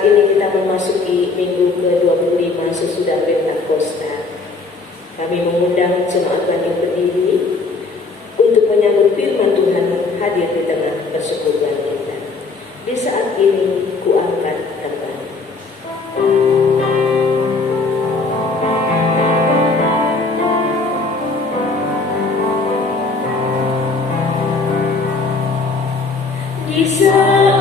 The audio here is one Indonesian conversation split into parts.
Saat ini kita memasuki minggu ke-25 sesudah Pentakosta. Kami mengundang jemaat bangkit berdiri untuk menyambut firman Tuhan hadir di tengah persekutuan kita. Di saat ini kuangkat kembali. Di saat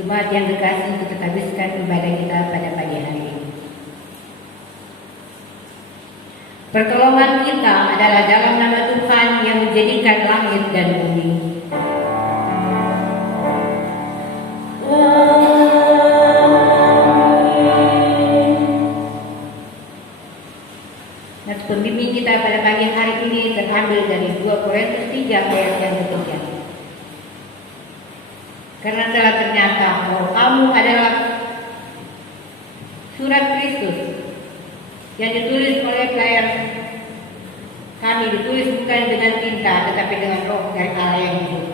Jemaat yang dikasihi, kita habiskan ibadah kita pada pagi hari ini. Pertolongan kita adalah dalam nama Tuhan yang menjadikan langit dan bumi. Nah, pembimbing kita pada pagi hari ini terambil dari 2 Korintus 3 ayat yang ketiga. Karena telah ternyata bahwa kamu adalah surat Kristus yang ditulis oleh pelayan kami, ditulis bukan dengan tinta tetapi dengan roh dari Allah yang hidup,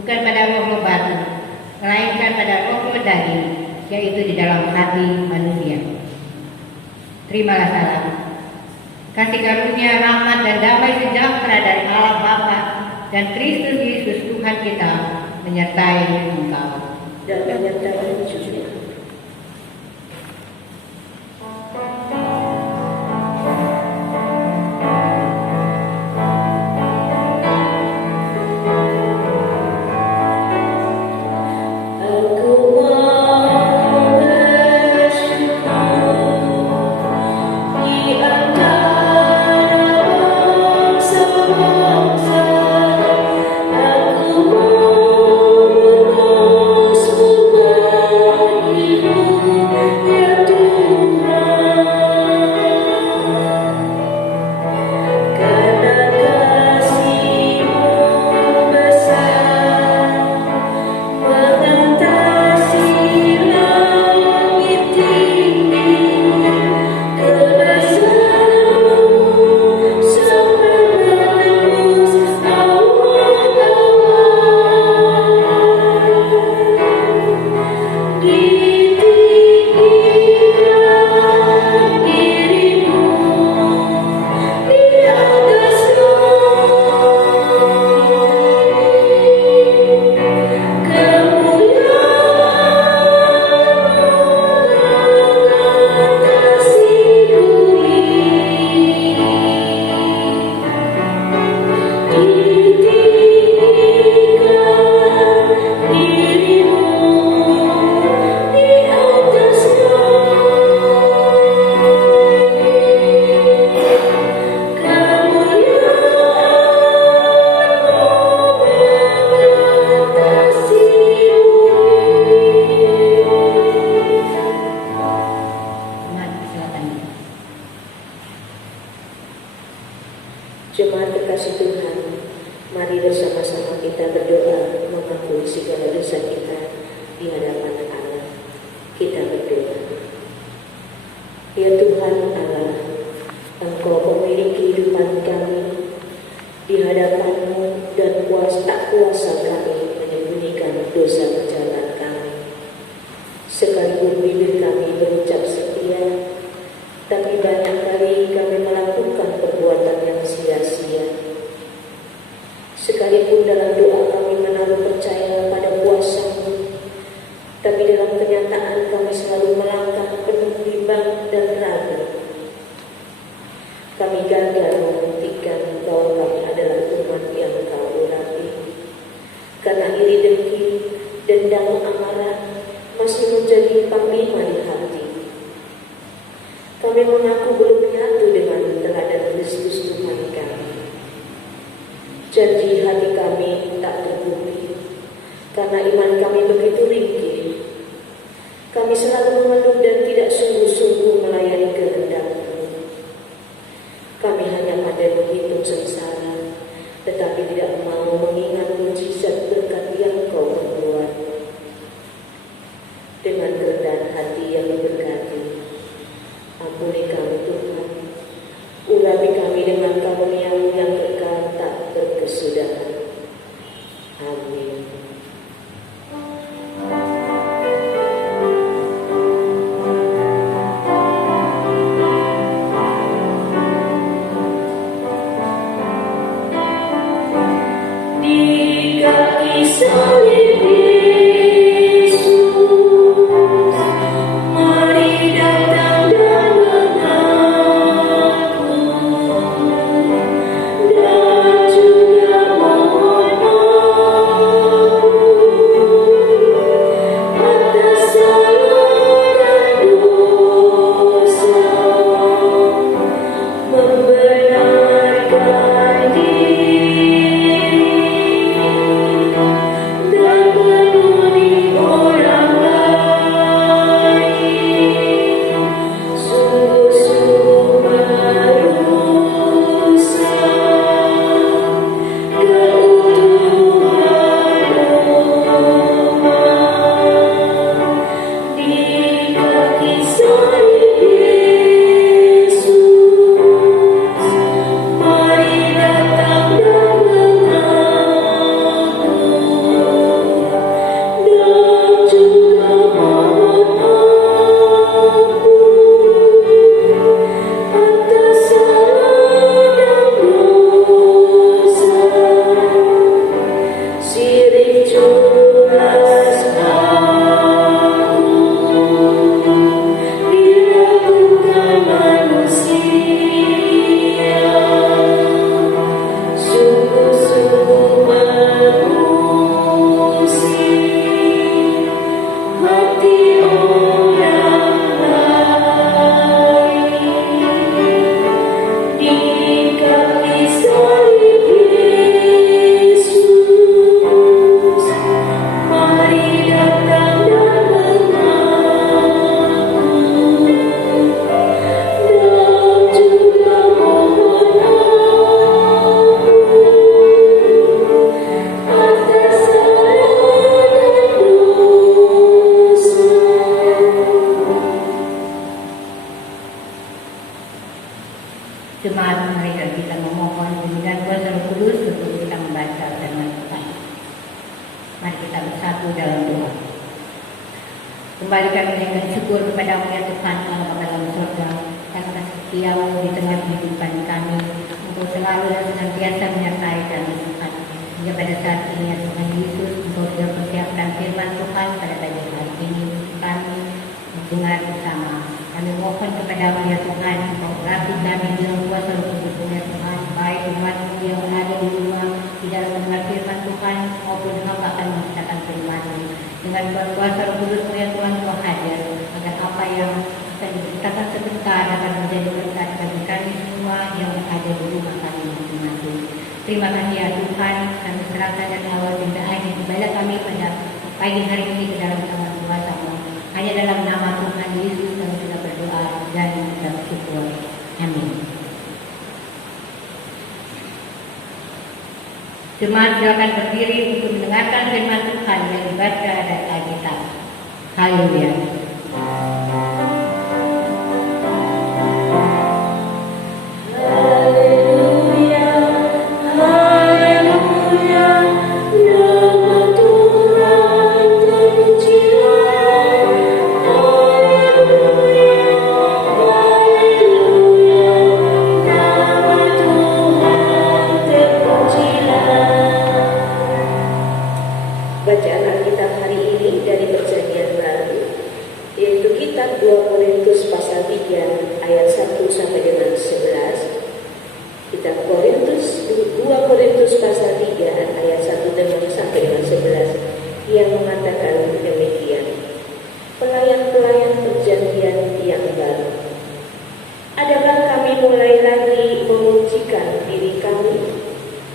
bukan pada roh batu, melainkan pada roh daging, yaitu di dalam hati manusia. Terimalah salam, kasih karunia, rahmat dan damai sejahtera dari Allah Bapa dan Kristus Yesus Tuhan kita menyertai engkau dan menyertai juga. Aku mau Kita berdoa. Ya Tuhan Allah, Engkau pemilik kehidupan kami, di hadapan-Mu dan tak kuasa kami menyembunyikan dosa berjalan kami. Sekalipun bibir kami berucap setia, tapi banyak kali kami melakukan perbuatan yang sia-sia. Sekalipun dalam doa kami menaruh percaya pada kuasa-Mu, tapi dalam kenyataan kami selalu melangkah penuh bimbang dan ragu. Kami gagal membuktikan bahwa kami adalah umat yang Kau urapi. Karena iri dengki, dendam, amarah masih menjadi panglima di hati. Kami mengaku belum menyatu dengan teladan Kristus Tuhan kami. Janji hati kami tak terbukti, karena iman kami begitu ringkih. Kami selalu mengeluh dan tidak sungguh-sungguh melayani kehendak-Mu. Kami hanya pandai menghitung sengsara, tetapi tidak mau mengingat mujizat berkat yang Kau perbuat. Dengan kerendahan hati yang diberkati, ampuni kami Tuhan, urapi kami dengan karunia-Mu yang kekal tak berkesudahan. Amin. Di kaki salib Yesus, mari datang dan mengaku, dan juga mohon ampun atas salah dan dosa, membenarkan diri dan menuding orang lain, sungguh-sungguh merusak keutuhan umat. Di kaki salib Yesus, mari datang dan mengaku, dan juga mohon ampun atas salah dan dosa, sirih jelas aku dilakukan manusia, sungguh-sungguh mengusik hati orang lain. Di kaki salib Yesus, mari datang dan mengaku, dan juga mohon ampun atas salah dan dosa. Jemaat, mari kita memohon bimbingan Kuasa Roh Kudus untuk kita membaca firman Tuhan. Mari kita bersatu dalam doa. Kembali kami mengucapkan syukur kepada-Mu ya Tuhan Allah Bapa dalam surga, atas setia-Mu di tengah kehidupan kami. Engkau selalu dan senantiasa menyertai kami Tuhan. Hingga pada saat ini ya Tuhan Yesus, Engkau sudah persiapkan firman Tuhan pada pagi hari ini untuk kami mendengar bersama. Kami mohon kepada-Mu ya Tuhan, Engkau urapi kami dengan kuasa Roh Kudus ya Tuhan, baik umat-Mu yang ada di rumah di dalam mendengar firman Tuhan maupun hamba akan menceritakan firman-Mu. Dengan kuasa Roh Kudus ya Tuhan, Engkau hadir agar apa yang akan diceritakan sebentar akan menjadi berkat bagi kami semua yang ada di rumah kami masing-masing. Terima kasih ya Tuhan, kami serahkan dan awal dan akhir ibadah kami pada pagi hari ini ke dalam tangan kuasa-Mu. Hanya dalam nama Tuhan Yesus kami sudah berdoa dan bersyukur. Amin. Jemaat silakan berdiri untuk mendengarkan firman Tuhan yang dibaca dari Alkitab. Haleluya. sekali lagi menguncikan diri kami?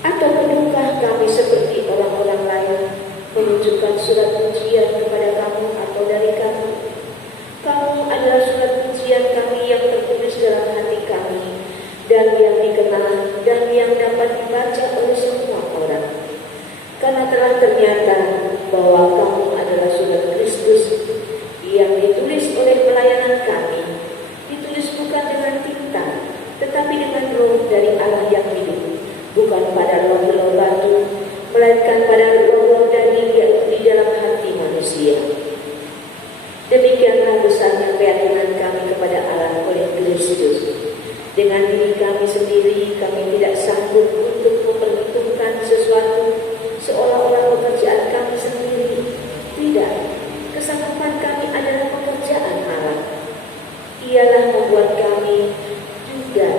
Atau perlukah kami seperti orang-orang lain menunjukkan surat pujian kepada kamu atau dari kamu? Kamu adalah surat pujian kami yang tertulis dalam hati kami dan yang dikenal dan yang dapat dibaca oleh semua orang. Karena telah ternyata bahwa kamu adalah surat Kristus yang ditulis oleh pelayanan kami, ditulis bukan dengan tinta, tetapi dengan roh dari Allah yang hidup, bukan pada roh-roh batu, melainkan pada roh-roh daging yang di dalam hati manusia. Demikianlah besarnya keyakinan kami kepada Allah oleh Kristus. Dengan diri kami sendiri, kami tidak sanggup untuk memperhitungkan sesuatu seolah-olah pekerjaan kami sendiri. Tidak, kesanggupan kami adalah pekerjaan Allah. Ialah membuat kami juga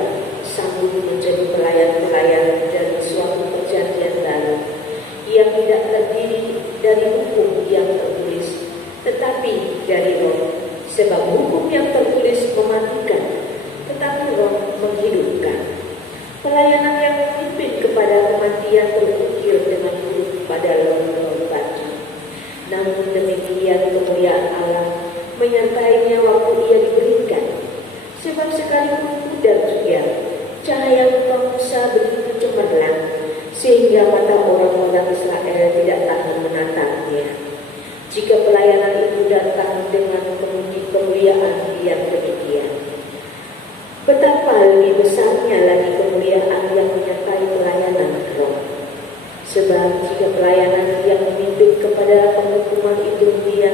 sanggup menjadi pelayan-pelayan dari suatu perjanjian baru yang tidak terdiri dari hukum yang tertulis, tetapi dari roh. Sebab hukum yang tertulis mematikan, tetapi roh menghidupkan. Pelayanan yang memimpin kepada kematian berpikir dengan huruf pada roh batu. Namun demikian kemuliaan Allah menyertainya waktu ia diberikan. Sebab sekalipun pudar juga, cahaya muka Musa begitu cemerlang, sehingga mata orang-orang Israel tidak tahan menatapnya. Jika pelayanan itu datang dengan kemuliaan yang demikian, betapa lebih besarnya lagi kemuliaan yang menyertai pelayanan roh. Sebab jika pelayanan yang memimpin kepada penghukuman itu mulia,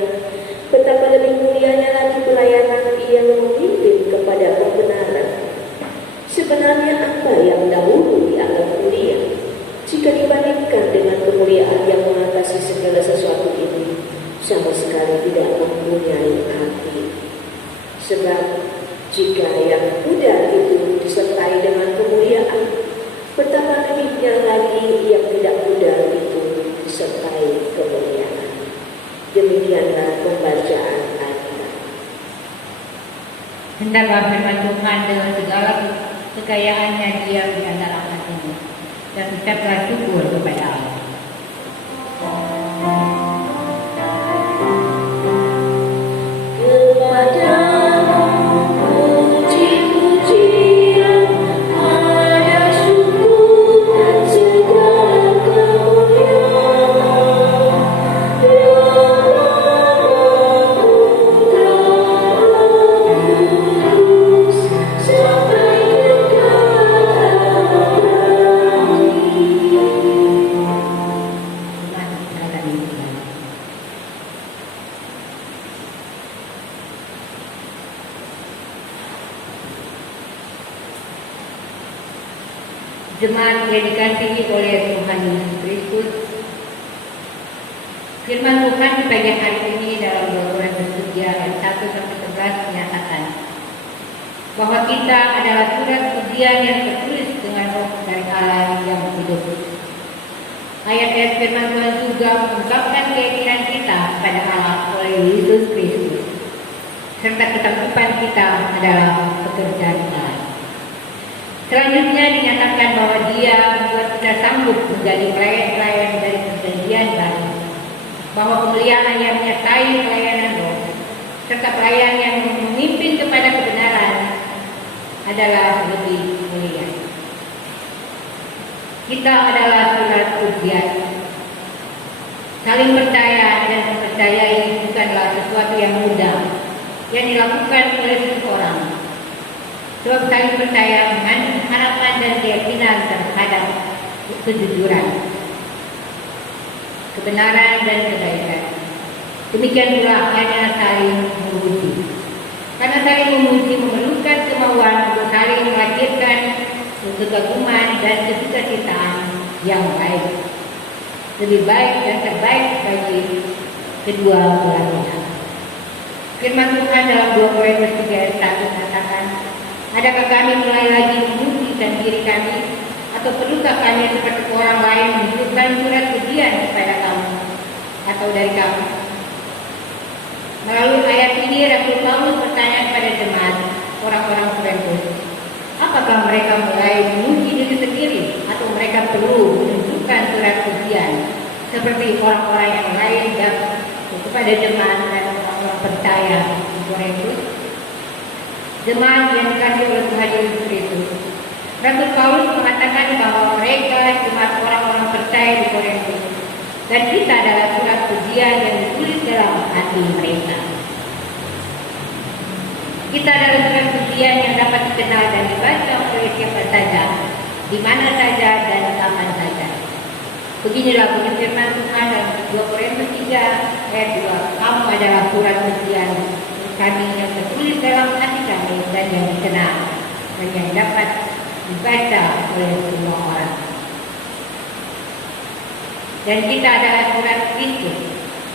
betapa lebih mulianya lagi pelayanan yang memimpin kepada pembenaran. Sebenarnya apa yang dahulu dianggap mulia, jika dibandingkan dengan kemuliaan yang mengatasi segala sesuatu ini, sama sekali tidak mempunyai arti. Sebab jika yang pudar itu disertai dengan kemuliaan, betapa lebihnya lagi yang tidak pudar itu disertai kemuliaan. Demikianlah pembacaan Alkitab. Hendaklah firman Tuhan dengan segala kekayaannya diam di antara hatimu, dan ucaplah syukur kepada Allah. Jemaat yang dikasihi oleh Tuhan Yesus Kristus, firman Tuhan di pagi hari ini dalam 2 Korintus 3 ayat 1-11 menyatakan bahwa kita adalah surat pujian yang tertulis dengan roh dari Allah yang hidup. Ayat-ayat firman Tuhan juga mengungkapkan keyakinan kita pada Allah oleh Yesus Kristus, serta ketanggupan kita adalah pekerjaan Allah. Selanjutnya dinyatakan bahwa Dia membuat kita sanggup menjadi pelayan-pelayan dari perjanjian baru, bahwa kemuliaan yang menyertai pelayanan roh serta pelayan yang memimpin kepada kebenaran adalah lebih mulia. Kita adalah surat pujian. Saling percaya dan mempercayai bukanlah sesuatu yang mudah yang dilakukan oleh seseorang. Sebab saling percaya mengandung harapan dan keyakinan terhadap kejujuran, kebenaran dan kebaikan. Demikian pula hanya saling memuji. Karena saling memuji memerlukan kemauan untuk saling melahirkan kekaguman dan kesukacitaan yang baik, lebih baik dan terbaik bagi kedua belah pihak. Firman Tuhan dalam 2 Korintus 3 ayat 1 mengatakan, adakah kami mulai lagi memujikan diri kami, atau perlukah kami seperti orang lain menunjukkan surat pujian kepada kamu atau dari kamu? Melalui ayat ini Rasul Paulus bertanya kepada jemaat orang-orang Korintus, apa apakah mereka mulai memuji diri sendiri atau mereka perlu menunjukkan surat pujian seperti orang-orang yang lain dan kepada jemaat dan orang-orang percaya di Korintus? Jemaat yang dikasih oleh Tuhan Yesus Kristus, Rasul Paulus mengatakan bahwa mereka jemaat orang-orang percaya di Korintus dan kita adalah surat pujian yang ditulis dalam hati mereka. Kita adalah surat pujian yang dapat dikenal dan dibaca oleh siapa saja, di mana saja dan kapan saja. Beginilah bunyi firman Tuhan dalam 2 Korintus 3 ayat 2. Kamu adalah surat pujian kami yang tertulis dalam hati kami dan yang dikenal dan yang dapat dibaca oleh semua orang. Dan kita adalah surat Kristus.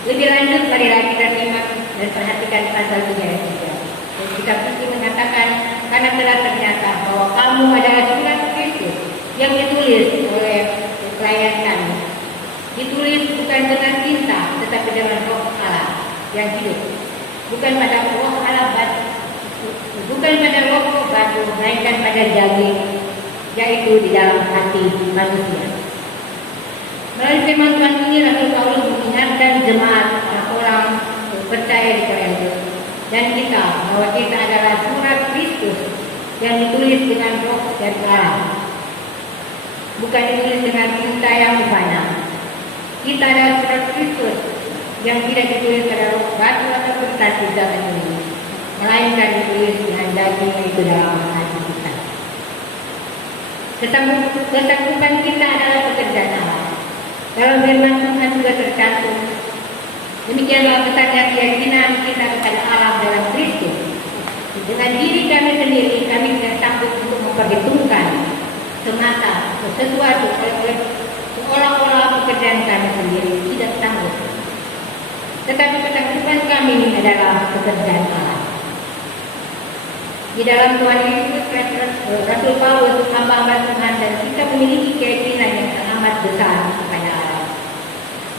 Lebih lanjut, marilah kita simak dan perhatikan pasal 3 ayat 3. Dan kita suci mengatakan, karena telah ternyata bahwa kamu adalah surat Kristus yang ditulis oleh pelayan kami. Ditulis bukan dengan tinta, tetapi dengan roh Allah yang hidup. Bukan pada roh Allah batu, bukan pada roh batu, melainkan pada daging, yaitu di dalam hati manusia. Melalui firman Tuhan ini, Rasul Paulus mengingatkan jemaat orang-orang percaya di Korintus dan kita bahwa kita adalah surat Kristus yang ditulis dengan roh dan Allah, bukan ditulis dengan tinta yang fana. Kita adalah surat Kristus yang tidak ditulis pada roh batu atau kertas di zaman ini, melainkan ditulis dengan daging itu dalam hati kita. Kesanggupan kita adalah pekerjaan Allah. Dalam firman Tuhan juga tercantum, demikianlah besarnya keyakinan kita kepada Allah dalam Kristus. Dengan diri kami sendiri, kami tidak sanggup untuk memperhitungkan semata sesuatu seolah-olah pekerjaan kami sendiri tidak sanggup. Tetapi kesanggupan kami ini adalah pekerjaan Allah. Di dalam Tuhan Yesus, Rasul Paulus, hamba-hamba Tuhan, dan kita memiliki keyakinan yang amat besar kepada Allah.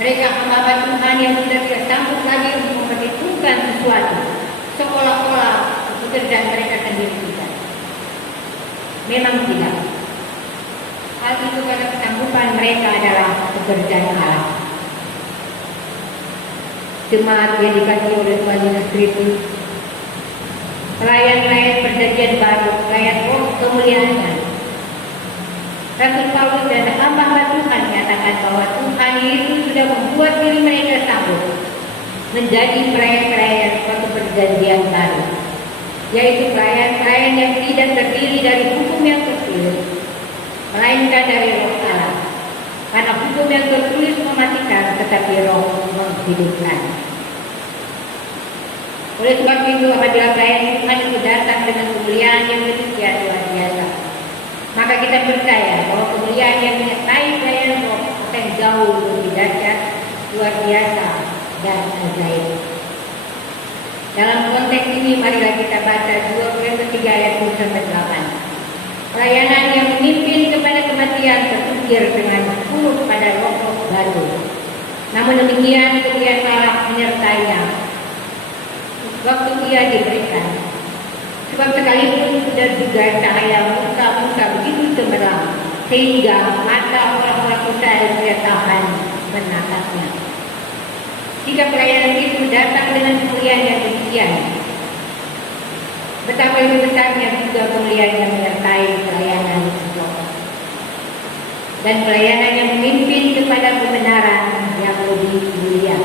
Mereka hamba-hamba Tuhan yang sudah tidak sanggup lagi untuk memperhitungkan sesuatu seolah-olah pekerjaan mereka sendiri tidak. Memang tidak. Hal itu karena kesanggupan mereka adalah pekerjaan Allah. Jemaat yang dikasihi oleh Tuhan Yesus Kristus, pelayan-pelayan perjanjian baru, pelayan roh kemuliaannya. Rasul Paulus dan hamba-hamba Tuhan menyatakan bahwa Tuhan Yesus sudah membuat diri mereka sanggup menjadi pelayan-pelayan suatu perjanjian baru, yaitu pelayan-pelayan yang tidak terdiri dari hukum yang tertulis, melainkan dari roh Allah. Karena hukum yang tertulis mematikan, tetapi roh menghidupkan. Oleh sebab itu, apabila pelayan Tuhan itu datang dengan kemuliaan yang demikian luar biasa, maka kita percaya bahwa kemuliaan yang menyertai pelayan roh akan jauh lebih dahsyat, luar biasa, dan ajaib. Dalam konteks ini, marilah kita baca 2 Korintus 3 ayat 1-8. Pelayanan yang memimpin kepada kematian terukir dengan penuh pada roh baru. Namun demikian kemuliaan Allah menyertainya waktu ia diberikan. Sebab sekalipun sudah juga cahaya muka-muka begitu cemerlang, sehingga mata orang-orang percaya tidak tahan menatapnya. Jika pelayanan itu datang dengan kemuliaan yang demikian, betapa lebih besarnya juga kemuliaan yang menyertai pelayanan itu. Dan pelayanan yang memimpin kepada kebenaran yang lebih mulia.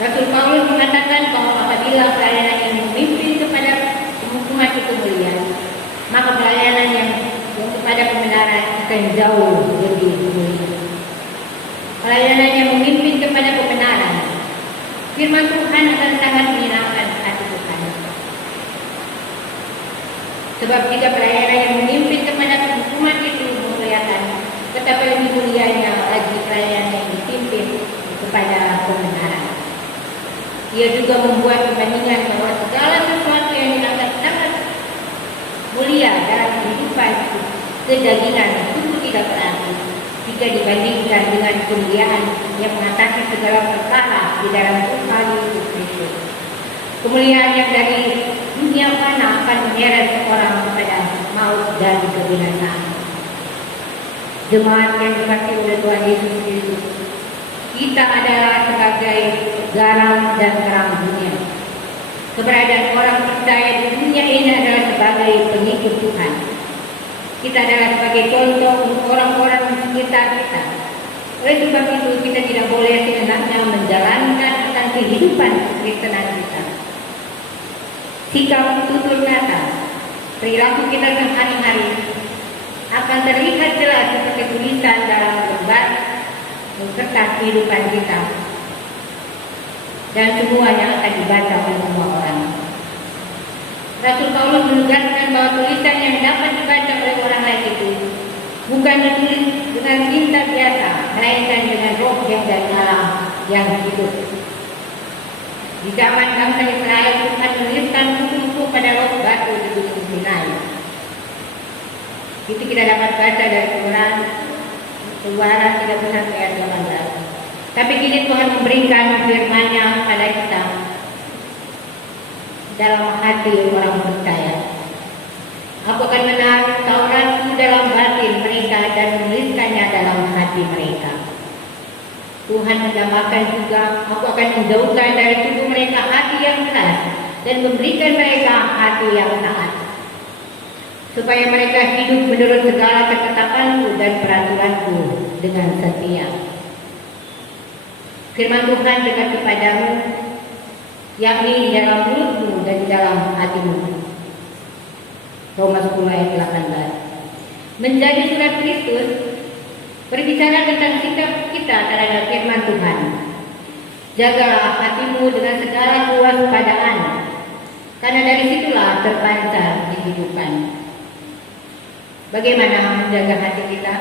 Rasul Paulus mengatakan bahwa apabila pelayanan yang memimpin kepada umat itu mulia, maka pelayanan yang kepada kebenaran akan jauh lebih mulia. Pelayanan yang memimpin kepada kebenaran, firman Tuhan akan sangat menyenangkan hati Tuhan. Sebab jika pelayanan yang memimpin kepada umat itu memuliakan, betapa lebih mulianya lagi pelayanan yang dipimpin kepada kebenaran. Ia juga membuat perbandingan bahwa segala sesuatu yang dianggap sangat mulia dalam kehidupan kedagingan itu tidak berarti jika dibandingkan dengan kemuliaan yang mengatasi segala perkara di dalam Tuhan Yesus Kristus. Kemuliaan yang dari dunia fana akan menyeret seorang kepada maut dan kebinasaan. Jemaat yang dikasihi oleh Tuhan Yesus Kristus, kita adalah sebagai garam dan terang dunia. Keberadaan orang percaya di dunia ini adalah sebagai pengikut Tuhan. Kita adalah sebagai contoh untuk orang-orang di sekitar kita. Oleh sebab itu kita tidak boleh seenaknya menjalankan tentang kehidupan Kristenan kita. Sikap tutur kata, perilaku kita sehari-hari akan terlihat jelas seperti tulisan dalam lembar kertas kehidupan kita, dan semuanya akan dibaca oleh semua orang. Rasul Paulus menegaskan bahwa tulisan yang dapat dibaca oleh orang lain itu bukan ditulis dengan tinta biasa, melainkan dengan roh yang dari Allah yang hidup. Di zaman bangsa Israel, Tuhan menuliskan hukum-hukum pada roh batu di Gunung Sinai. Itu kita dapat baca dari Keluaran 31 ayat 18. Tapi kini Tuhan memberikan firman-Nya kepada kita dalam hati orang percaya. Aku akan menaruh Taurat dalam batin mereka dan menuliskannya dalam hati mereka. Tuhan menambahkan juga, aku akan menjauhkan dari tubuh mereka hati yang keras dan memberikan mereka hati yang taat, supaya mereka hidup menurut segala ketetapanku dan peraturanku dengan setia. Firman Tuhan dekat kepadamu, yakni di dalam mulutmu dan di dalam hatimu. Roma 10 ayat 18. Menjadi surat Kristus berbicara tentang sikap kita terhadap firman Tuhan. Jagalah hatimu dengan segala kewaspadaan, karena dari situlah terpancar kehidupan. Bagaimana menjaga hati kita?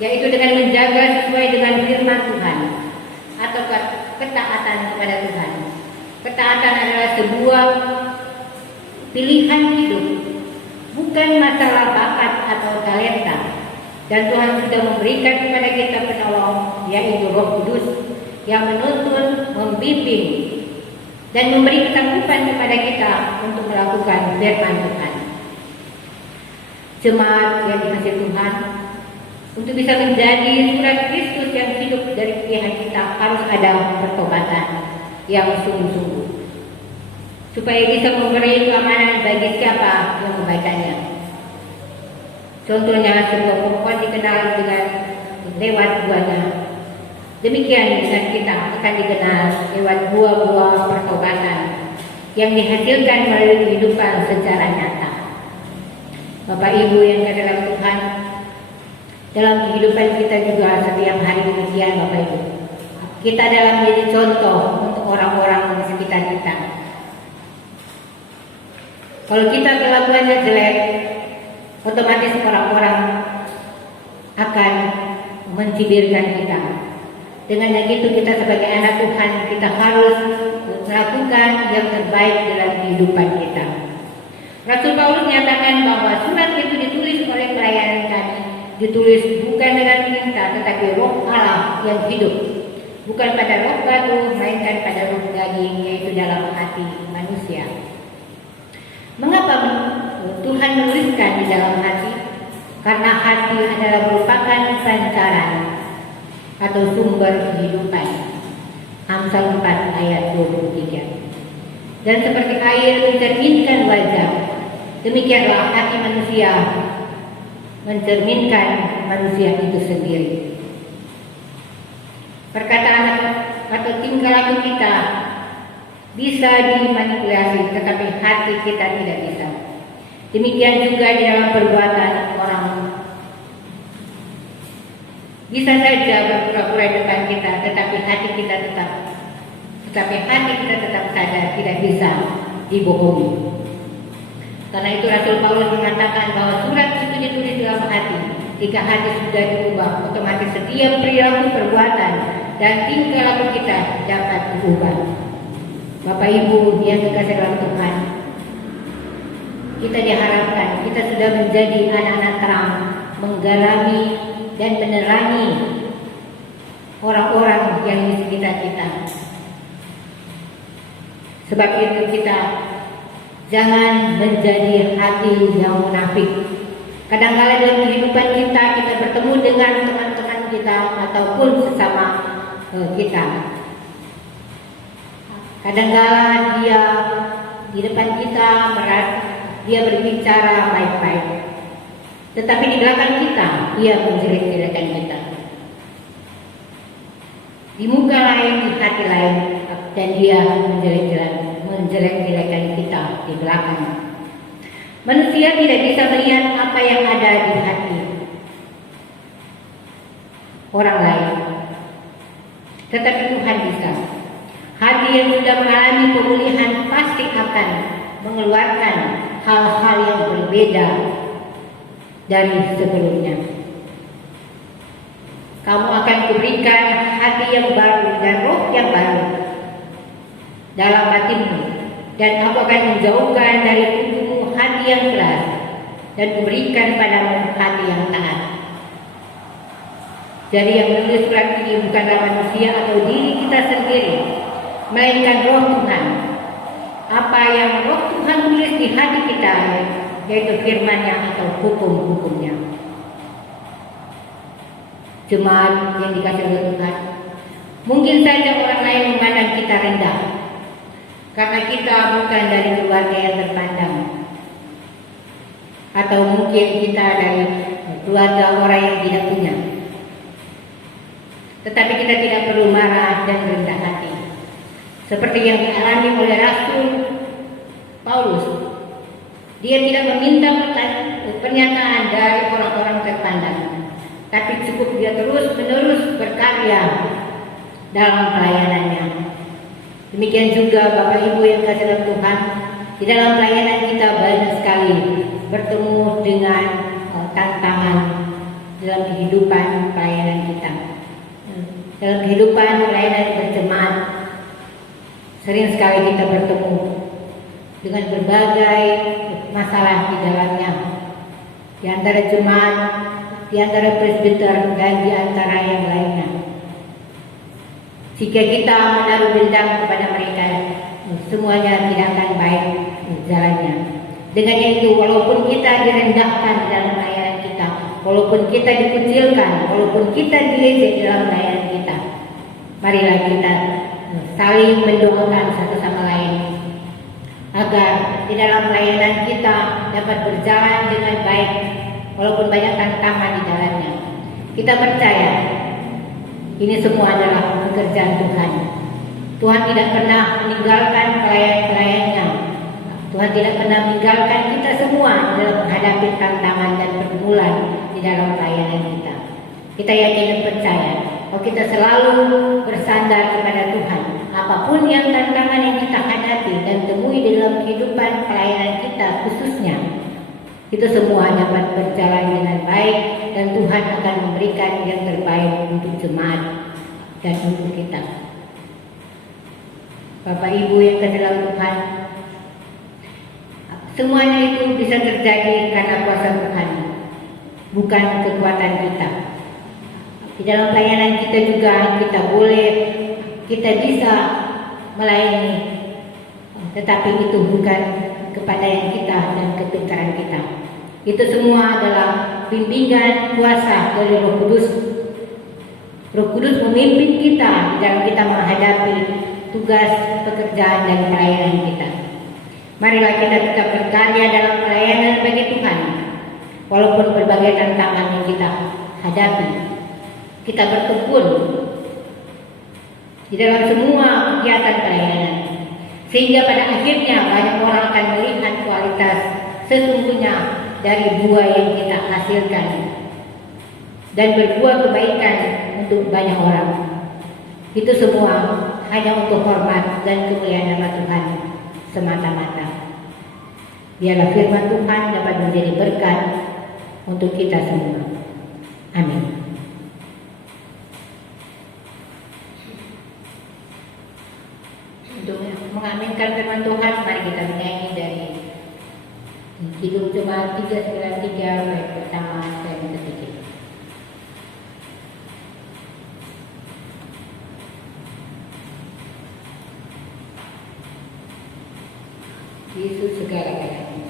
Yaitu dengan menjaga sesuai dengan firman Tuhan atau ketaatan kepada Tuhan. Ketaatan adalah sebuah pilihan hidup, bukan masalah bakat atau talenta. Dan Tuhan sudah memberikan kepada kita penolong, yaitu Roh Kudus, yang menuntun, membimbing, dan memberi ketangguhan kepada kita untuk melakukan firman Tuhan. Jemaat yang dikasihi Tuhan, untuk bisa menjadi surat Kristus yang hidup dari pihak kita harus ada pertobatan yang sungguh-sungguh, supaya bisa memberi keamanan bagi siapa yang membacanya. Contohnya sebuah pohon dikenal dengan lewat buahnya. Demikian dengan kita akan dikenal lewat buah-buah pertobatan yang dihasilkan melalui kehidupan secara nyata. Bapak Ibu yang dalam Tuhan, dalam kehidupan kita juga setiap hari demikian Bapak Ibu. Kita dalam menjadi contoh untuk orang-orang di sekitar kita. Kalau kita kelakuannya jelek, otomatis orang-orang akan mencibirkan kita. Dengan yang itu kita sebagai anak Tuhan, kita harus melakukan yang terbaik dalam kehidupan kita. Rasul Paulus menyatakan bahwa surat itu ditulis oleh pelayan kami, ditulis bukan dengan tinta tetapi roh Allah yang hidup, bukan pada roh batu melainkan pada roh daging, yaitu dalam hati manusia. Mengapa Tuhan menuliskan di dalam hati? Karena hati adalah merupakan pancaran atau sumber kehidupan. Amsal 4 ayat 23. Dan seperti air mencerminkan wajah, demikianlah hati manusia mencerminkan manusia itu sendiri. Perkataan atau tingkah laku kita bisa dimanipulasi, tetapi hati kita tidak bisa. Demikian juga di dalam perbuatan orang. Bisa saja berpura-pura depan kita, tetapi hati kita tetap sadar tidak bisa dibohongi. Karena itu Rasul Paulus mengatakan bahwa surat itu ditulis dalam hati. Jika hati sudah diubah, otomatis setiap perilaku, perbuatan, dan tingkah laku kita dapat diubah. Bapak Ibu yang dikasihi dalam Tuhan, kita diharapkan kita sudah menjadi anak-anak terang, menggalami dan menerangi orang-orang yang di sekitar kita. Sebab itu kita Jangan menjadi hati yang munafik. Kadang-kala dalam kehidupan kita, kita bertemu dengan teman-teman kita ataupun sesama kita. Kadang-kala dia di depan kita dia berbicara baik-baik, tetapi di belakang kita dia menjelek-jelekan kita. Di muka lain, di hati lain, dan dia menjelek-jelekan kita di belakang. Manusia tidak bisa melihat apa yang ada di hati orang lain, tetapi Tuhan bisa. Hati yang sudah mengalami pemulihan pasti akan mengeluarkan hal-hal yang berbeda dari sebelumnya. Kamu akan kuberikan hati yang baru dan roh yang baru dalam batinmu, dan aku akan menjauhkan dari tubuhmu hati yang keras, dan kuberikan padamu hati yang taat. Jadi yang menulis surat ini bukanlah manusia atau diri kita sendiri, melainkan roh Tuhan. Apa yang roh Tuhan tulis di hati kita, yaitu firman-Nya atau hukum-hukumnya. Jemaat yang dikasihi oleh Tuhan, mungkin saja orang lain memandang kita rendah karena kita bukan dari keluarga yang terpandang, atau mungkin kita dari keluarga orang yang tidak punya. Tetapi kita tidak perlu marah dan rendah hati seperti yang dialami oleh Rasul Paulus. Dia tidak meminta pernyataan dari orang-orang terpandang, tapi cukup dia terus-menerus berkarya dalam pelayanannya. Demikian juga Bapak Ibu yang kasih dalam Tuhan, di dalam pelayanan kita banyak sekali bertemu dengan tantangan dalam kehidupan pelayanan kita. Dalam kehidupan pelayanan berjemaat, sering sekali kita bertemu dengan berbagai masalah di dalamnya, di antara jemaat, di antara presbiter, dan di antara yang lainnya. Jika kita menaruh dendam kepada mereka, semuanya tidak akan baik jalannya. Dengan itu, walaupun kita direndahkan dalam pelayanan kita, walaupun kita dikucilkan, walaupun kita diejek dalam pelayanan kita, marilah kita saling mendoakan satu sama lain agar di dalam pelayanan kita dapat berjalan dengan baik, walaupun banyak tantangan di dalamnya. Kita percaya ini semua adalah pekerjaan Tuhan. Tuhan tidak pernah meninggalkan pelayan-pelayannya. Tuhan tidak pernah meninggalkan kita semua dalam menghadapi tantangan dan pergumulan di dalam pelayanan kita. Kita yakin dan percaya bahwa kita selalu bersandar kepada Tuhan. Apapun yang tantangan yang kita hadapi dan temui di dalam kehidupan pelayanan kita khususnya, itu semua dapat berjalan dengan baik, dan Tuhan akan memberikan yang terbaik untuk jemaat dan untuk kita. Bapak Ibu yang kasih dalam Tuhan, semuanya itu bisa terjadi karena kuasa Tuhan, bukan kekuatan kita. Di dalam pelayanan kita juga kita bisa melayani, tetapi itu bukan kepada yang kita dan kepintaran kita. Itu semua adalah bimbingan kuasa dari Roh Kudus. Roh Kudus memimpin kita dalam kita menghadapi tugas, pekerjaan, dan pelayanan kita. Marilah kita tetap berkarya dalam pelayanan bagi Tuhan, walaupun berbagai tantangan yang kita hadapi. Kita bertekun di dalam semua kegiatan pelayanan, sehingga pada akhirnya banyak orang akan melihat kualitas sesungguhnya dari buah yang kita hasilkan dan berbuah kebaikan untuk banyak orang. Itu semua hanya untuk hormat dan kemuliaan nama Tuhan semata-mata. Biarlah firman Tuhan dapat menjadi berkat untuk kita semua. Amin. Untuk mengaminkan firman Tuhan, mari kita menyanyi dari Kidung Jemaat 393 bait pertama dan ketiga. Yesus segala-galanya.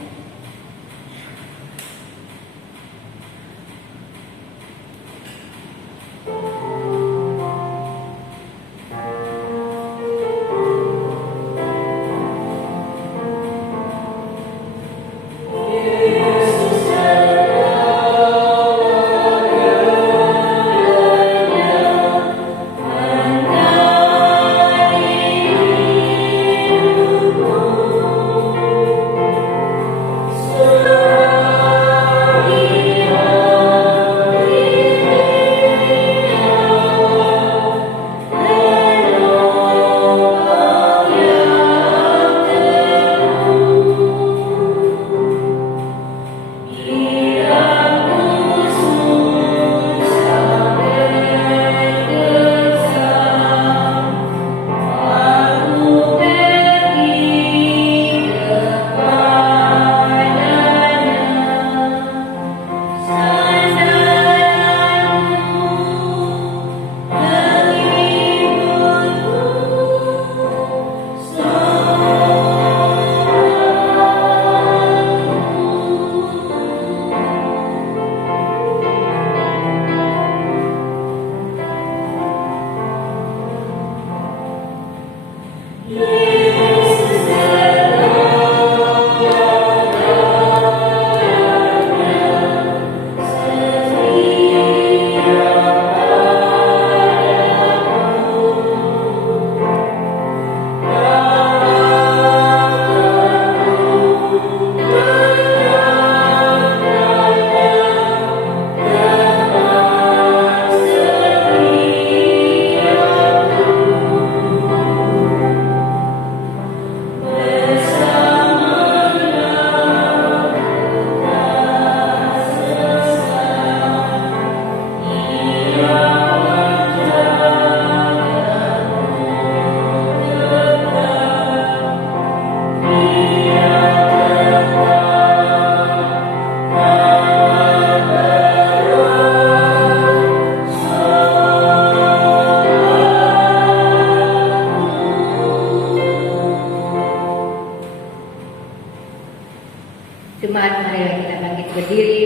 Jemaat, marilah kita bangkit berdiri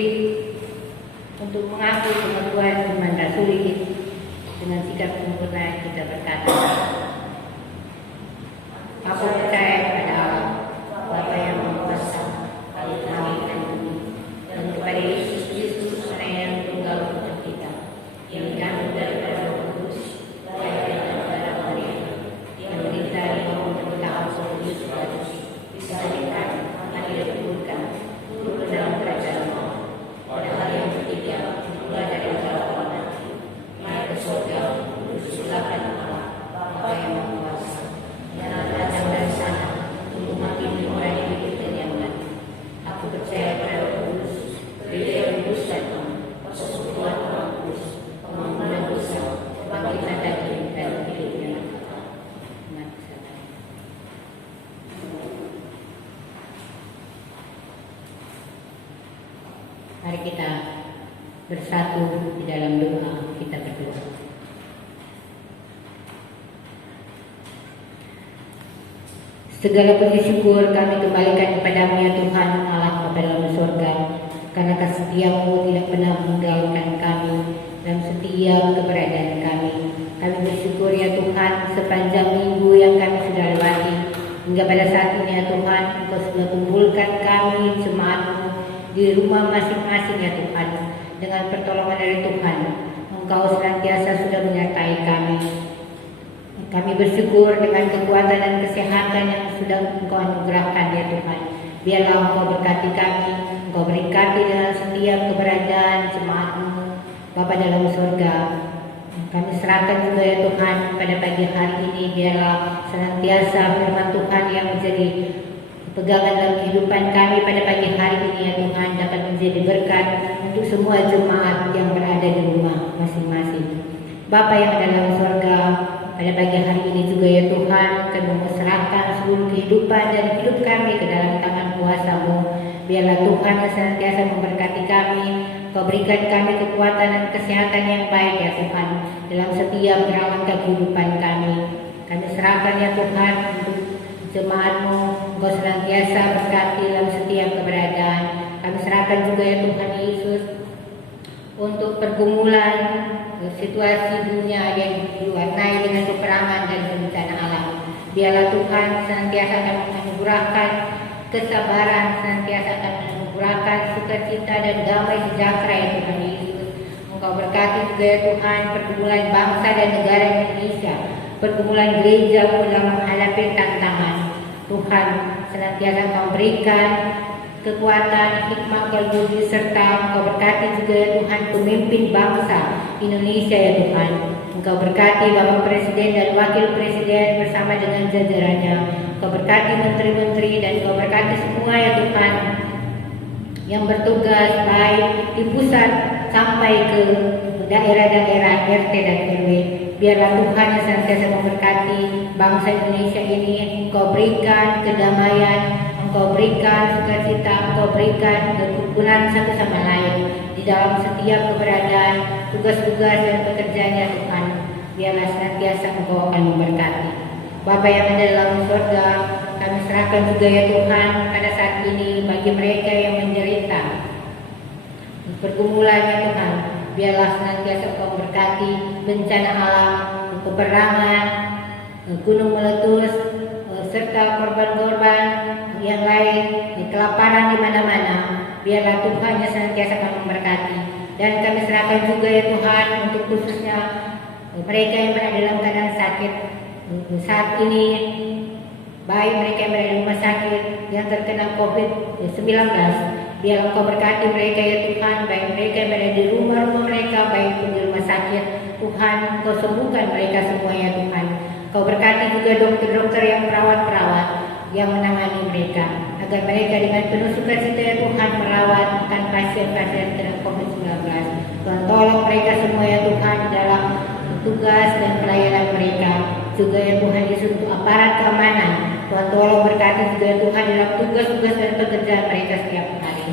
untuk mengaku pengakuan iman rasuli. Dengan sikap sempurna kita berkata, aku percaya kepada Allah, Bapa yang Maha Kuasa, langit dan bumi, dan kepada Yesus Kristus, Anak yang tunggal untuk kita, yang dikandung daripada Roh Kudus, lahir dari darah Maria, yang menderita di bawah pemerintahan Pontius Pilatus, disalibkan, mati dikuburkan, turun ke dalam kerajaan Allah, pada hari yang ketiga, mulai dari antara orang mati, naik ke surga, duduk sebelah Allah, Bapa yang Maha Kuasa, dan akan datang dari sana untuk menghakimi orang yang hidup dan yang mati. Aku percaya pada Roh Kudus, gereja yang kudus dan persekutuan orang kudus, pengampunan dosa, kebangkitan daging dan hidup yang kekal. Mari kita. Mari kita bersatu di dalam doa, kita berdoa. Segala puji syukur kami kembalikan kepadamu ya Tuhan Allah Bapa dalam surga, karena kasih-Mu tidak pernah meninggalkan kami dalam setiap keberadaan kami. Kami bersyukur ya Tuhan sepanjang minggu yang kami sudah lewati hingga pada saat ini ya Tuhan, Engkau sudah kumpulkan kami jemaat-Mu di rumah masing-masing ya Tuhan. Dengan pertolongan dari Tuhan, Engkau senantiasa sudah menyertai kami. Kami bersyukur dengan kekuatan dan kesehatan yang sudah Engkau anugerahkan ya Tuhan. Biarlah Engkau berkati kami, Engkau berkati dalam setiap keberadaan jemaat-Mu Bapa dalam surga. Kami serahkan juga ya Tuhan pada pagi hari ini, biarlah senantiasa firman Tuhan yang menjadi pegangan dalam kehidupan kami pada pagi hari ini ya Tuhan dapat menjadi berkat untuk semua jemaat yang berada di rumah masing-masing. Bapa yang ada dalam surga, pada pagi hari ini juga ya Tuhan, kami menserahkan seluruh kehidupan dan hidup kami ke dalam tangan kuasa-Mu. Biarlah Tuhan senantiasa memberkati kami, Kau berikan kami kekuatan dan kesehatan yang baik ya Tuhan dalam setiap langkah kehidupan kami. Kami serahkan ya Tuhan untuk jemaat-Mu, Engkau senantiasa berkati dalam setiap keberadaan. Kami serahkan juga ya Tuhan Yesus untuk pergumulan situasi dunia yang diwarnai dengan peperangan dan bencana alam. Biarlah Tuhan senantiasa akan menganugerahkan kesabaran, senantiasa akan menganugerahkan sukacita dan damai sejahtera ya Tuhan Yesus. Engkau berkati juga ya Tuhan pergumulan bangsa dan negara Indonesia, pergumulan gereja dalam menghadapi tantangan. Tuhan senantiasa Engkau berikan kekuatan, hikmah, kalbudi, serta Engkau berkati juga ya Tuhan pemimpin bangsa Indonesia ya Tuhan. Engkau berkati Bapak Presiden dan Wakil Presiden bersama dengan jajarannya. Engkau berkati menteri-menteri dan Engkau berkati semua ya Tuhan yang bertugas baik di pusat sampai ke daerah-daerah RT dan RW. Biarlah Tuhan yang senantiasa memberkati bangsa Indonesia ini. Engkau berikan kedamaian, Engkau berikan sukacita, Engkau berikan kerukunan satu sama lain di dalam setiap keberadaan, tugas-tugas dan pekerjaannya Tuhan. Biarlah senantiasa Engkau akan memberkati. Bapa yang ada dalam surga, kami serahkan juga ya Tuhan pada saat ini bagi mereka yang menderita pergumulan ya Tuhan. Biarlah senantiasa Engkau memberkati bencana alam, peperangan, gunung meletus, serta korban-korban yang lain, kelaparan di mana-mana. Biarlah Tuhan yang senantiasa akan memberkati. Dan kami serahkan juga ya Tuhan untuk khususnya mereka yang berada dalam keadaan sakit saat ini, baik mereka yang berada di rumah sakit yang terkena COVID-19. Biarlah Engkau berkati mereka ya Tuhan, baik mereka yang berada di rumah-rumah mereka, baik pun di rumah sakit. Tuhan, Engkau sembuhkan mereka semua ya Tuhan. Engkau berkati juga dokter-dokter yang perawat-perawat yang menangani mereka, agar mereka dengan penuh sukacita ya Tuhan merawatkan pasien-pasien terkena COVID-19. Tuhan tolong mereka semua ya Tuhan dalam tugas dan pelayanan mereka. Juga ya Tuhan Yesus untuk aparat keamanan. Tuhan tolong berkati juga ya Tuhan dalam tugas-tugas dan pekerjaan mereka setiap hari.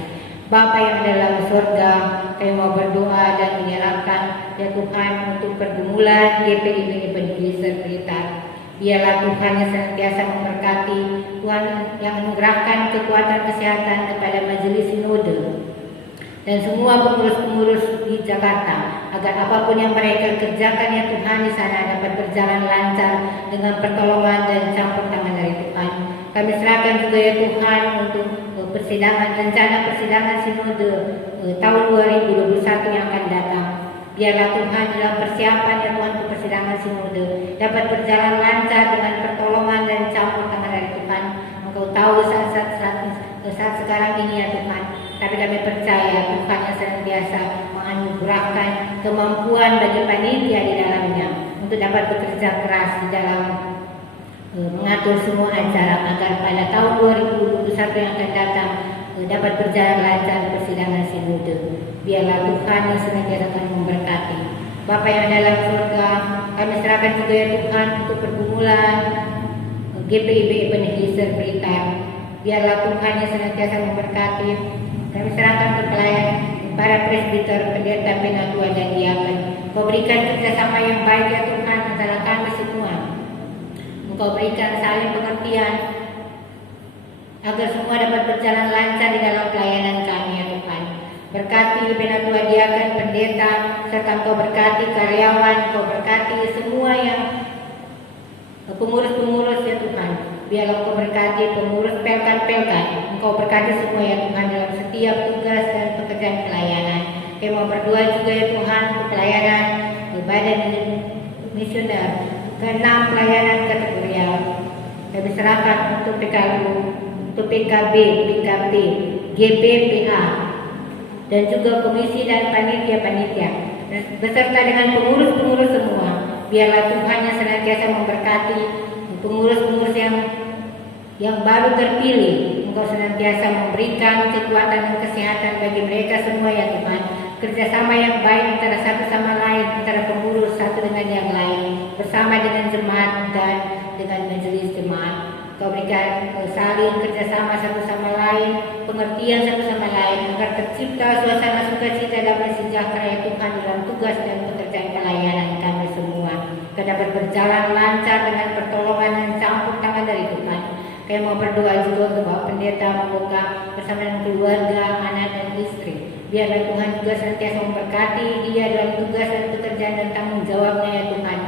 Bapa yang ada dalam surga, kami mau berdoa dan menyerahkan ya Tuhan untuk pergumulan GPIB Ebenezer Blitar. Biarlah Tuhan yang senantiasa memberkati, Tuhan yang mengerahkan kekuatan kesehatan kepada majelis sinode dan semua pengurus-pengurus di Jakarta, agar apapun yang mereka kerjakan ya Tuhan di sana dapat berjalan lancar dengan pertolongan dan campur tangan dari Tuhan. Kami serahkan juga ya Tuhan untuk persidangan, rencana persidangan sinode tahun 2021 yang akan datang. Biarlah Tuhan dalam persiapan ya Tuhan untuk persidangan sinode dapat berjalan lancar dengan pertolongan dan campur tangan dari Tuhan. Engkau tahu saat sekarang ini ya Tuhan, tapi kami percaya Tuhan yang senantiasa menganugerahkan kemampuan bagi panitia di dalamnya untuk dapat bekerja keras di dalam mengatur semua acara agar pada tahun 2021 yang akan datang dapat berjalan lancar persidangan sinode. Biarlah Tuhan yang senantiasa akan memberkati. Bapa yang ada dalam surga, kami serahkan juga ya Tuhan untuk pergumulan GPIB Ebenezer Blitar. Biarlah Tuhan yang senantiasa memberkati. Kami serahkan ke pelayan para presbiter, pendeta, penatua dan diaken. Kau berikan kerjasama yang baik ya Tuhan antara kami semua. Engkau berikan saling pengertian agar semua dapat berjalan lancar di dalam pelayanan kami ya Tuhan. Berkati penatua, diaken, pendeta, serta Engkau berkati karyawan, Engkau berkati semua yang pengurus-pengurus ya Tuhan. Biarlah Engkau berkati pengurus pelkat-pelkat. Engkau berkati semua ya Tuhan dalam setiap tugas dan pekerjaan pelayanan. Kami mau berdoa juga ya Tuhan untuk pelayanan badan misioner, ke-6 pelayanan kategorial. Kami serahkan untuk PKU, untuk PKB, PKP, GPPA, dan juga komisi dan panitia-panitia, beserta dengan pengurus-pengurus semua. Biarlah Tuhan yang senantiasa memberkati pengurus-pengurus yang baru terpilih. Engkau senantiasa memberikan kekuatan dan kesehatan bagi mereka semua ya Tuhan. Kerjasama yang baik antara satu sama lain, antara pengurus satu dengan yang lain, bersama dengan jemaat dan dengan majelis jemaat. Kau berikan saling kerjasama satu sama lain, pengertian satu sama lain, agar tercipta suasana sukacita damai sejahtera ya Tuhan dalam tugas dan pekerjaan pelayanan kami semua. Kita dapat berjalan lancar dengan pertolongan dan campur tangan dari Tuhan. Kami mau berdoa juga untuk Bapak Pendeta membuka bersama dengan keluarga, anak dan istri. Biarlah Tuhan juga senantiasa memberkati dia dalam tugas dan pekerjaan dan tanggung jawabnya ya Tuhan.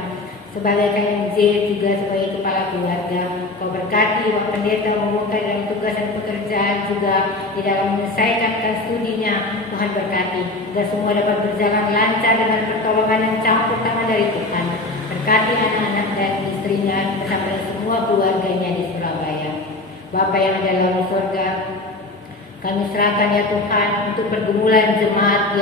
Sebagai KMJ juga sebagai kepala keluarga, Kau berkati Bapak Pendeta membuka dalam tugas dan pekerjaan juga di dalam menyelesaikan studinya. Tuhan berkati agar semua dapat berjalan lancar dengan pertolongan dan campur tangan dari Tuhan. Berkati anak-anak dan istrinya bersama semua keluarganya di Surabaya. Bapa yang ada dalam surga, kami serahkan ya Tuhan untuk pergumulan jemaat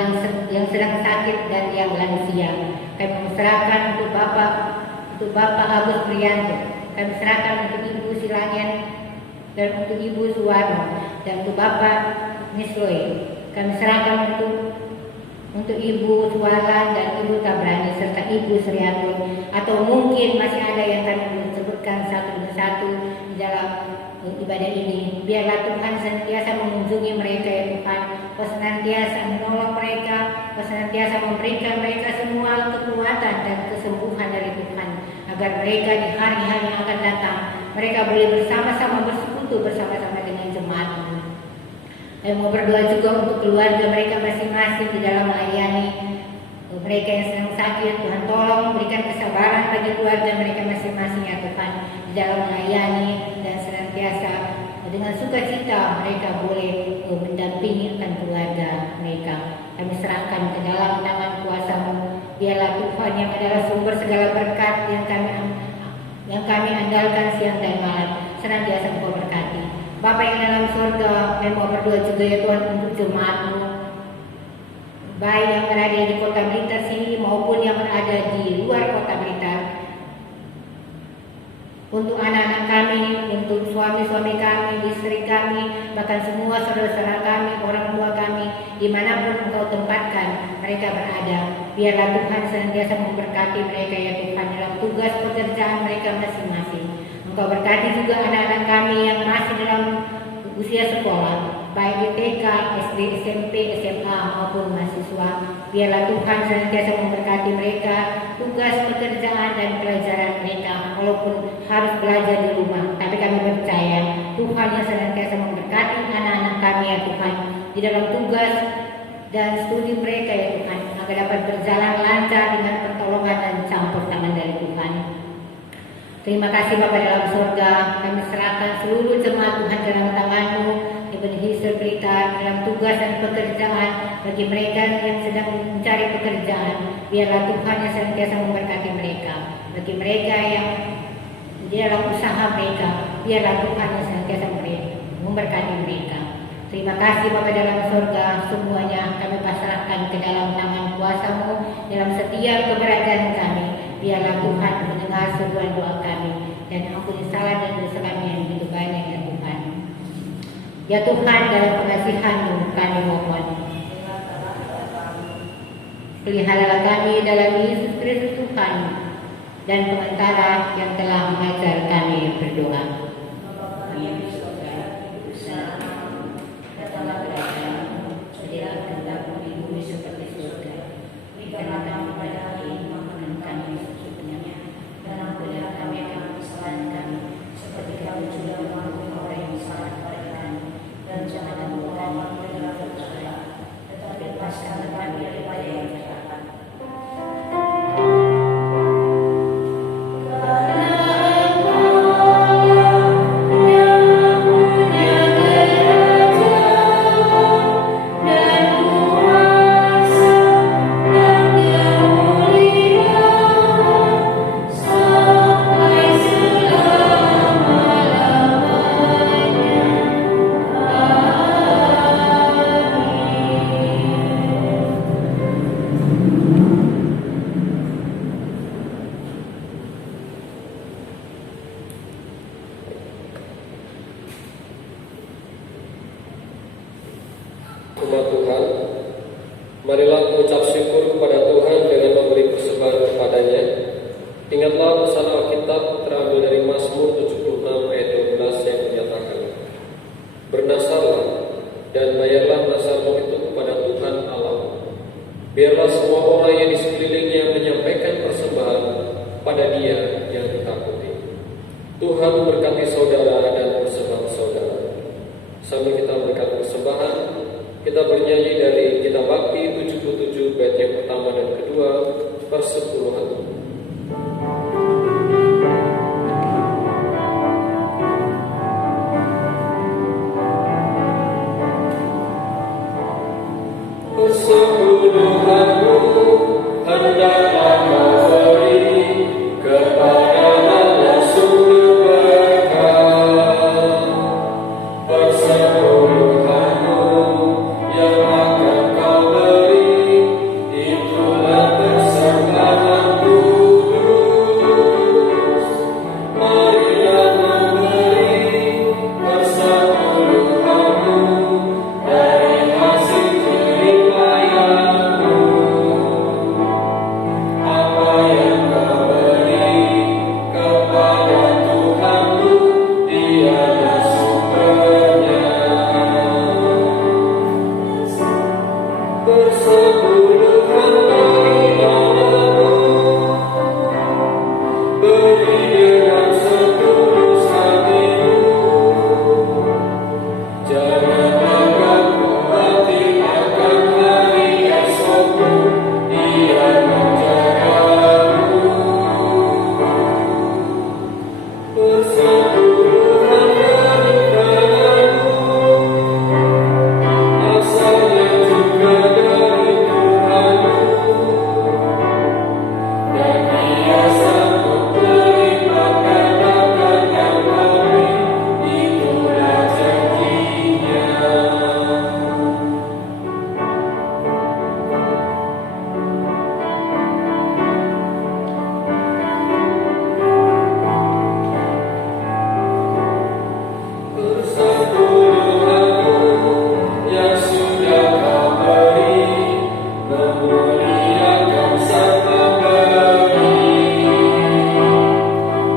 yang sedang sakit dan yang lansia. Kami serahkan untuk Bapak Agus Priyanto. Kami serahkan untuk Ibu Silangen dan untuk Ibu Suwarno dan untuk Bapak Nisloy. Kami serahkan untuk Ibu Suwalan dan Ibu Tabrani serta Ibu Sriatul, atau mungkin masih ada yang kami belum sebutkan satu demi satu di dalam ibadah ini. Biarlah Tuhan senantiasa mengunjungi mereka ya Tuhan. Kau senantiasa menolong mereka, Kau senantiasa memberikan mereka semua kekuatan dan kesembuhan dari Tuhan, agar mereka di hari-hari yang akan datang mereka boleh bersama-sama bersekutu bersama-sama dengan jemaat ini. Dan mau berdoa juga untuk keluarga mereka masing-masing di dalam melayani mereka yang sedang sakit. Tuhan tolong berikan kesabaran bagi keluarga mereka masing-masing ya Tuhan di dalam melayani, dan senantiasa dengan sukacita mereka boleh mendampingi akan keluarga mereka. Kami serahkan ke dalam tangan kuasa-Mu. Biarlah Tuhan yang adalah sumber segala berkat yang kami andalkan siang dan malam, senantiasa Engkau berkati. Bapa yang dalam surga, kami mau berdoa juga ya Tuhan untuk jemaat-Mu, baik yang berada di kota Blitar sini maupun yang berada di luar kota Blitar. Untuk anak-anak kami, untuk suami-suami kami, istri kami, bahkan semua saudara-saudara kami, orang tua kami, dimanapun Engkau tempatkan mereka berada. Biarlah Tuhan senantiasa memberkati mereka ya Tuhan dalam tugas pekerjaan mereka masing-masing. Engkau berkati juga anak-anak kami yang masih dalam usia sekolah, baik di TK, SD, SMP, SMA maupun mahasiswa. Biarlah Tuhan senantiasa memberkati mereka, tugas pekerjaan dan pelajaran mereka, walaupun harus belajar di rumah. Tapi kami percaya Tuhan yang senantiasa memberkati anak-anak kami ya Tuhan di dalam tugas dan studi mereka ya Tuhan, agar dapat berjalan lancar dengan pertolongan dan campur tangan dari Tuhan. Terima kasih Bapa dalam surga, kami serahkan seluruh jemaat Tuhan dalam tangan-Mu, Ebenezer Blitar dalam tugas dan pekerjaan bagi mereka yang sedang mencari pekerjaan. Biarlah Tuhan yang senantiasa memberkati mereka. Bagi mereka yang di dalam usaha mereka, biarlah Tuhan yang senantiasa memberkati mereka. Terima kasih Bapa dalam surga, semuanya kami pasrahkan ke dalam tangan kuasa-Mu dalam setiap keberadaan kami. Biarlah Tuhan mendengar seruan doa kami dan ampuni salah dan dosa kami yang begitu banyak ya Tuhan. Ya Tuhan, dalam pengasihan-Mu kami mohon. Peliharalah kami dalam Yesus Kristus Tuhan dan pengantara yang telah mengajar kami berdoa. Umat Tuhan, marilah mengucap syukur kepada Tuhan dengan memberi persembahan kepadanya. Ingatlah pesan Alkitab terambil dari Mazmur 76 ayat 12 yang menyatakan, bernasarlah dan bayarlah nasarmu itu kepada Tuhan Allah. Biarlah semua orang yang di sekelilingnya menyampaikan persembahan pada Dia yang ditakuti. Tuhan memberkati saudara dan Sambil kita memberikan persembahan, kita bernyanyi dari Kitab Bakti 77 bait yang pertama dan kedua, persepuluhan. Persepuluhanmu hendaklah kau beri kepada Allah sumber berkah. Persepuluhanmu yang akan kau beri, itulah persembahan kudus. Marilah memberi persepuluhanmu dari hasil jeripayahmu. Apa yang kau beri kepada Tuhanmu, Dialah sumbernya. Persepuluhan bagi namamu, beri dengan setulus hatimu. Jangan mengganggu hati akan hari esokmu, Dia menjagamu. Persepuluhan dari tanganmu, asalnya juga dari Tuhanmu, dan Dia sanggup melipat gandakan yang kau beri, itulah janjinya. Persepuluhanmu yang sudah kau beri, memuliakan Sang Pemberi.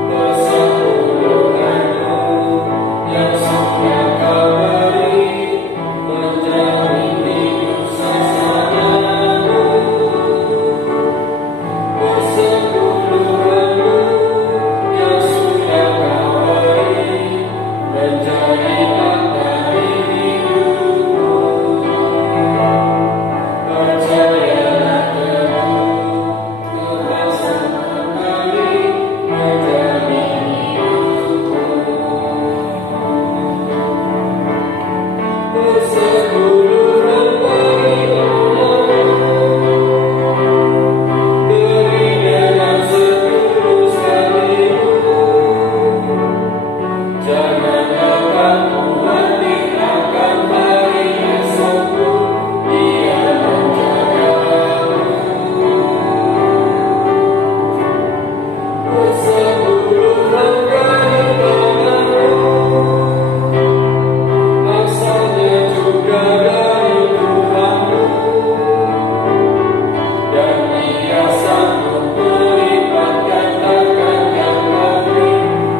Persepuluhanmu yang sudah kau beri, menjamin hidup saksanamu. Persepuluhanmu yang sudah kau beri, menjadi tanda hidupmu. Percayalah teguh, Tuhan Sang Pemberi menjadi hidupmu. Persepuluhan bagi namamu, beri dengan setulus hatimu. Jangan mengganggu hati akan hari esokmu, Dia menjagamu. Persepuluhan dari tanganmu, asalnya juga dari Tuhanmu, dan Dia sanggup melipat gandakan yang kau beri,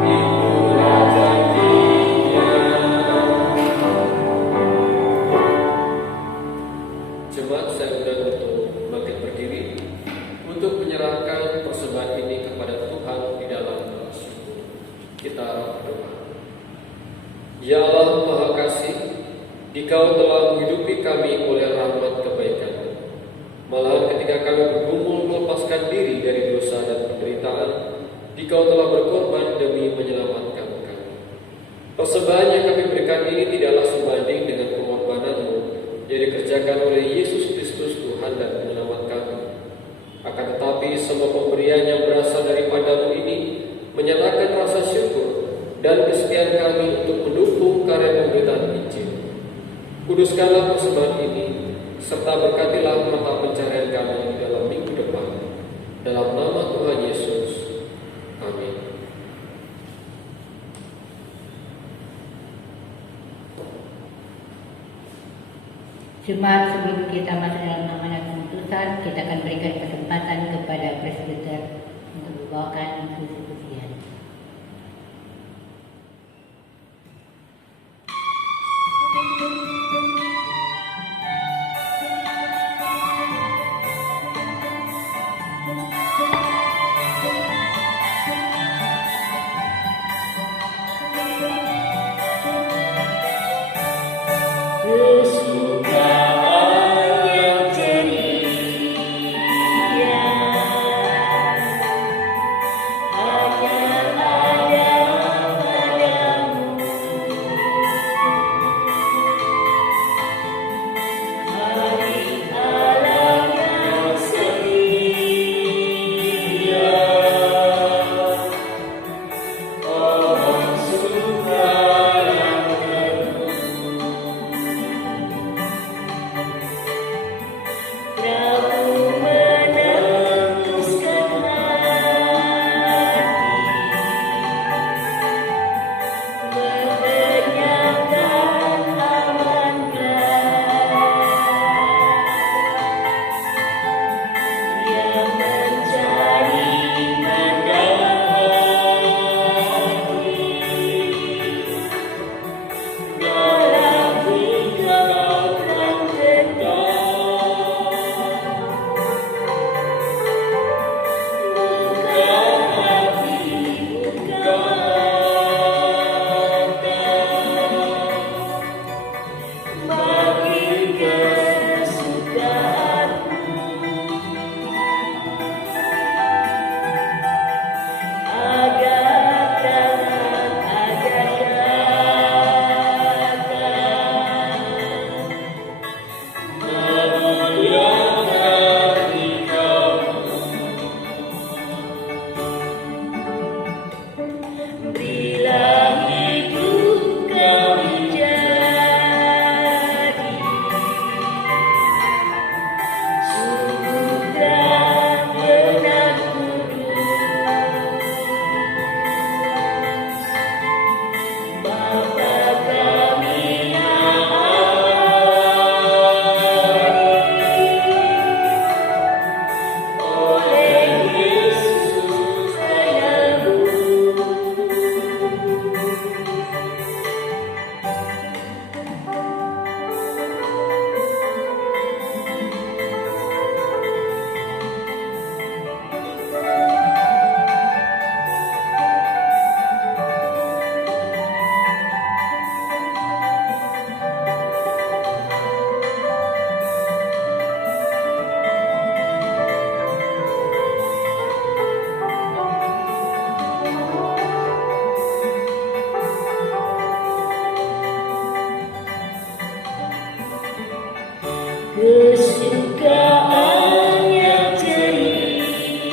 itulah janjinya. Jemaat, saya undang untuk bangkit berdiri untuk menyerahkan persembahan ini kepada Tuhan di dalam syukur. Kita berdoa. Ya Allah Maha Kasih, Dikau telah menghidupi kami oleh rahmat kebaikan-Mu. Malahan ketika kami bergumul melepaskan diri dari dosa dan penderitaan, Dikau telah berkorban demi menyelamatkan kami. Persembahan yang kami berikan ini tidaklah sebanding dengan pengorbanan-Mu yang dikerjakan oleh Yesus Kristus Tuhan dan penyelamat kami. Akan tetapi semua pemberian yang berasal daripada-Mu ini menyatakan rasa syukur dan kesetiaan kami untuk mendukung karya pemberitaan Injil. Kuduskanlah persembahan ini, serta berkatilah mata pencarian kami di dalam minggu depan. Dalam nama Tuhan Yesus. Amin. Jemaat, sebelum kita masuk dalam amanat keputusan, kita akan berikan kesempatan kepada presbiter untuk membawakan pujian. kesukaan yang ceria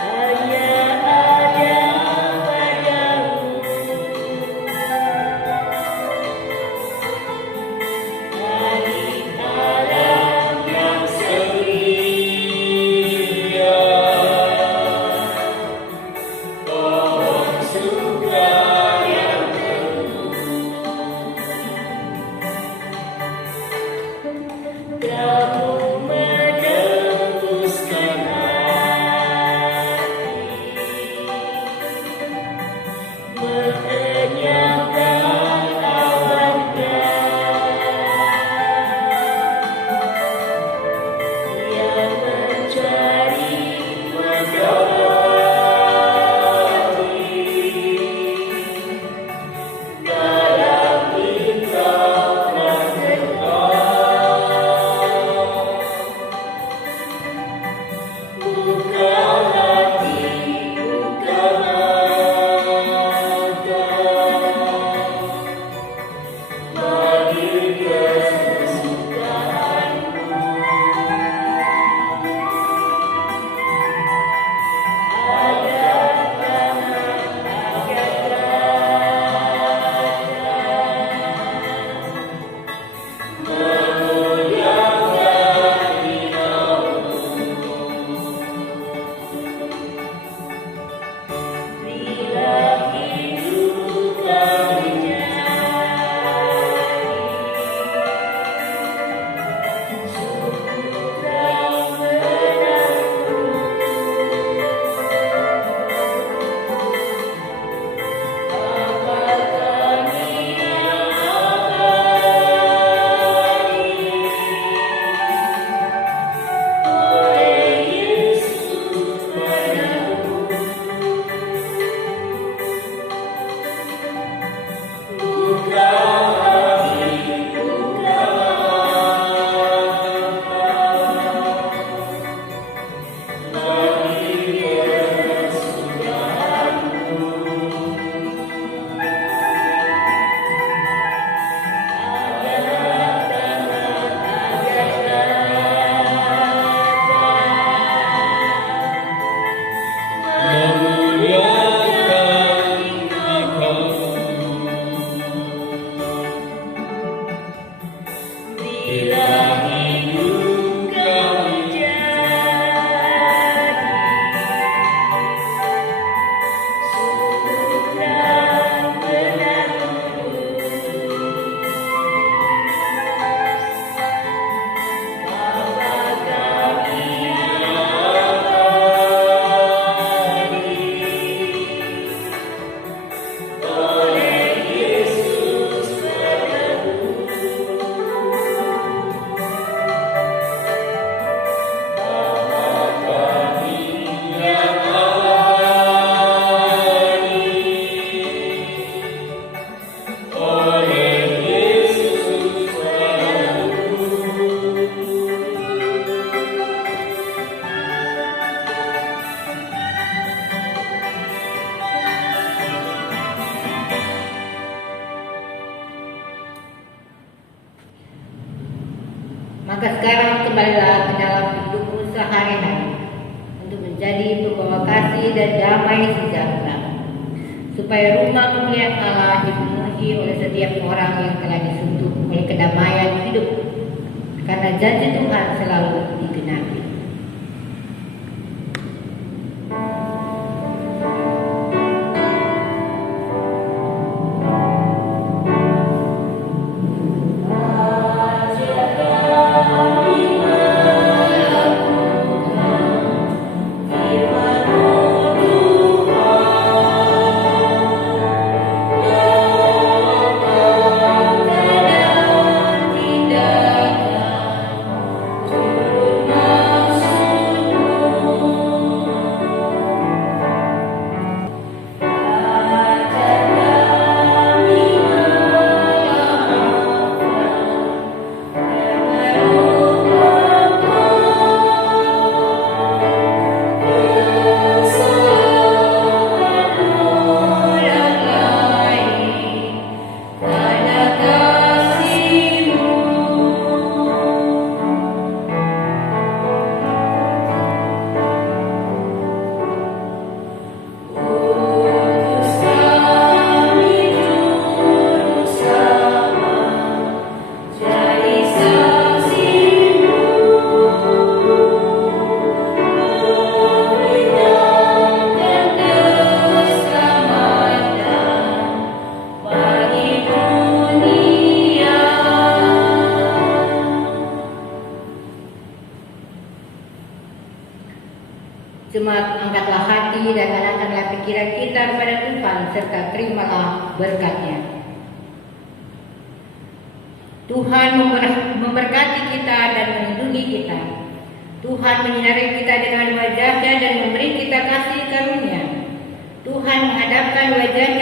hanya ada padamu. Dari alam yang ceria, pohon surga yang kamu menembuskan hati, mengenyangkan awan yang mencari mendaki dalam indah dan buka hati, buka mata bagi kesukaanmu. Bila hidup kami jadi surga menantu, apakah yang abadi oleh Yesus padamu. Buka hati, buka mata bagi kesudahanmu. Angkat tangan, angkat kata, memuliakan bila hidup kami jadi surga menantu, Bapa kami yang abadi oleh Yesus padamu. Maka sekarang kembalilah ke dalam hidupmu sehari-hari untuk menjadi pembawa kasih dan damai sejahtera, supaya rumah kemuliaan Allah dipenuhi oleh setiap orang yang telah disentuh oleh kedamaian hidup, karena janji Tuhan selalu digenapi. Rumah serta terimalah berkatnya. Tuhan memberkati kita dan melindungi kita. Tuhan menyinari kita dengan wajahnya dan memberi kita kasih karunia. Tuhan menghadapkan wajahnya